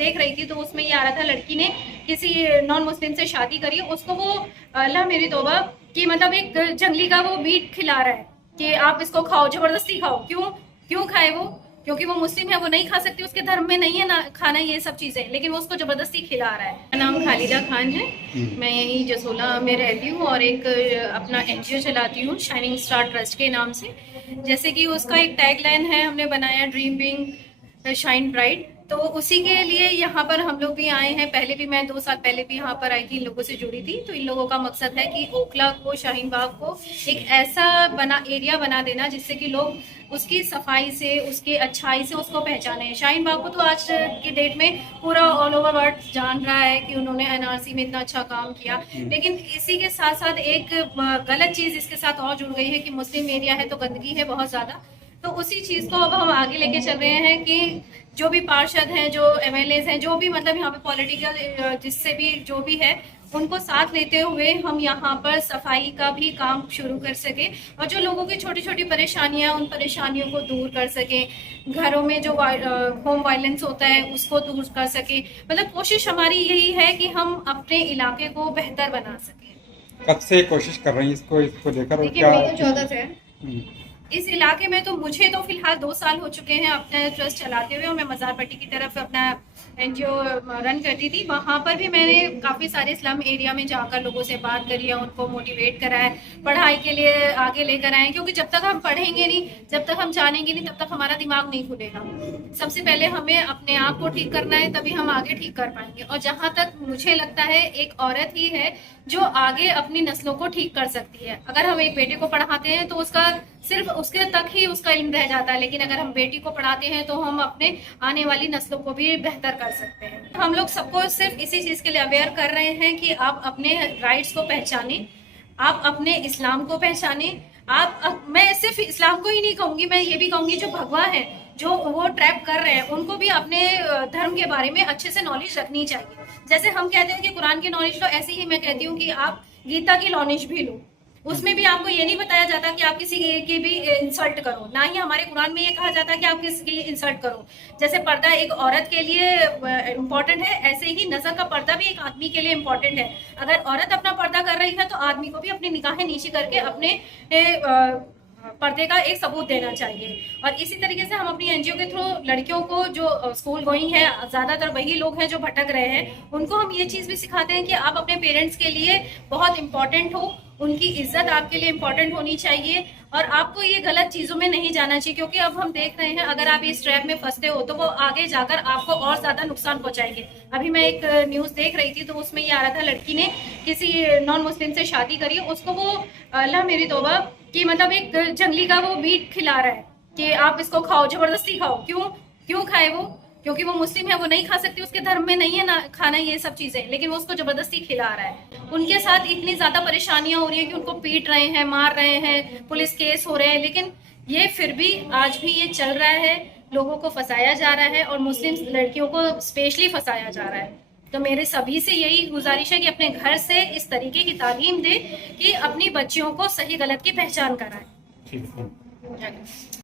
देख रही थी तो उसमें ये आ रहा था लड़की ने किसी नॉन मुस्लिम से शादी करी, उसको वो अल्लाह मेरी तौबा कि मतलब एक जंगली का वो मीट खिला रहा है कि आप इसको खाओ, जबरदस्ती खाओ। क्यों क्यों खाए वो? क्योंकि वो मुस्लिम है, वो नहीं खा सकती, उसके धर्म में नहीं है ना खाना ये सब चीजें, लेकिन वो उसको जबरदस्ती खिला रहा है। मेरा नाम खालिदा खान है, मैं यहीं जसोला में रहती हूँ और एक अपना एनजीओ चलाती हूँ शाइनिंग स्टार ट्रस्ट के नाम से। जैसे कि उसका एक टैगलाइन है हमने बनाया, ड्रीम बिंग शाइन ब्राइट, तो उसी के लिए यहाँ पर हम लोग भी आए हैं। पहले भी मैं 2 साल पहले भी यहाँ पर आई थी, इन लोगों से जुड़ी थी। तो इन लोगों का मकसद है कि ओखला को, शाहीन बाग को एक ऐसा एरिया बना देना जिससे कि लोग उसकी सफाई से, उसकी अच्छाई से उसको पहचाने। शाहीन बाग को तो आज की डेट में पूरा ऑल ओवर वर्ल्ड जान रहा है कि उन्होंने एनआरसी में इतना अच्छा काम किया, लेकिन इसी के साथ साथ एक गलत चीज इसके साथ और जुड़ गई है कि मुस्लिम एरिया है तो गंदगी है बहुत ज्यादा। तो उसी चीज को अब हम आगे लेके चल रहे हैं कि जो भी पार्षद हैं, जो एमएलएज हैं, जो भी मतलब यहाँ पे पॉलिटिकल जिससे भी जो भी है, उनको साथ लेते हुए हम यहाँ पर सफाई का भी काम शुरू कर सके और जो लोगों की छोटी छोटी परेशानियां, उन परेशानियों को दूर कर सके। घरों में जो होम वायलेंस होता है उसको दूर कर सके। मतलब कोशिश हमारी यही है कि हम अपने इलाके को बेहतर बना सके। कब से कोशिश कर रही हैं इसको लेकर? देखिए, मैं तो 14 से इस इलाके में, तो मुझे तो फिलहाल 2 साल हो चुके हैं अपना ट्रस्ट चलाते हुए, और मैं मजार पट्टी की तरफ अपना एनजीओ रन करती थी। वहां पर भी मैंने काफी सारे स्लम एरिया में जाकर लोगों से बात करी है, उनको मोटिवेट करा है, पढ़ाई के लिए आगे लेकर आए, क्योंकि जब तक हम पढ़ेंगे नहीं, जब तक हम जानेंगे नहीं, तब तक हमारा दिमाग नहीं खुलेगा। सबसे पहले हमें अपने आप को ठीक करना है, तभी हम आगे ठीक कर पाएंगे। और जहां तक मुझे लगता है एक औरत ही है जो आगे अपनी नस्लों को ठीक कर सकती है। अगर हम एक बेटे को पढ़ाते हैं तो उसका सिर्फ उसके तक ही उसका इल्म रह जाता है, लेकिन अगर हम बेटी को पढ़ाते हैं तो हम अपने आने वाली नस्लों को भी बेहतर कर सकते हैं। हम लोग सबको सिर्फ इसी चीज के लिए अवेयर कर रहे हैं कि आप अपने राइट्स को पहचानें, आप अपने इस्लाम को पहचानें। मैं सिर्फ इस्लाम को ही नहीं कहूंगी, मैं ये भी कहूंगी जो भगवा है, जो वो ट्रैप कर रहे हैं, उनको भी अपने धर्म के बारे में अच्छे से नॉलेज रखनी चाहिए। जैसे हम कहते हैं कि कुरान की नॉलेज लो, ऐसे ही मैं कहती हूँ कि आप गीता की नॉलेज भी लो। उसमें भी आपको ये नहीं बताया जाता कि आप किसी की भी इंसल्ट करो, ना ही हमारे कुरान में ये कहा जाता है कि आप किसी की इंसल्ट करो। जैसे पर्दा एक औरत के लिए इम्पोर्टेंट है, ऐसे ही नजर का पर्दा भी एक आदमी के लिए इम्पोर्टेंट है। अगर औरत अपना पर्दा कर रही है तो आदमी को भी अपनी निगाहें नीचे करके अपने पर्दे का एक सबूत देना चाहिए। और इसी तरीके से हम अपनी एनजीओ के थ्रू लड़कियों को, जो स्कूल गोइंग है, ज्यादातर वही लोग हैं जो भटक रहे हैं, उनको हम ये चीज भी सिखाते हैं कि आप अपने पेरेंट्स के लिए बहुत इंपॉर्टेंट हो, उनकी इज्जत आपके लिए इम्पोर्टेंट होनी चाहिए और आपको ये गलत चीजों में नहीं जाना चाहिए। क्योंकि अब हम देख रहे हैं अगर आप इस ट्रैप में फंसते हो तो वो आगे जाकर आपको और ज्यादा नुकसान पहुंचाएंगे। अभी मैं एक न्यूज देख रही थी तो उसमें ये आ रहा था लड़की ने किसी नॉन मुस्लिम से शादी करी, उसको वो अल्लाह मेरी तौबा कि मतलब एक जंगली का वो मीट खिला रहा है कि आप इसको खाओ, जबरदस्ती खाओ। क्यों क्यों खाए वो? क्योंकि वो मुस्लिम है, वो नहीं खा सकती, उसके धर्म में नहीं है ना खाना ये सब चीजें, लेकिन वो उसको जबरदस्ती खिला रहा है। उनके साथ इतनी ज्यादा परेशानियां हो रही है कि उनको पीट रहे हैं, मार रहे हैं, पुलिस केस हो रहे हैं, लेकिन ये फिर भी आज भी ये चल रहा है। लोगों को फंसाया जा रहा है और मुस्लिम लड़कियों को स्पेशली फंसाया जा रहा है। तो मेरे सभी से यही गुजारिश है कि अपने घर से इस तरीके की तालीम दे कि अपनी बच्चियों को सही गलत की पहचान कराएं। ठीक है।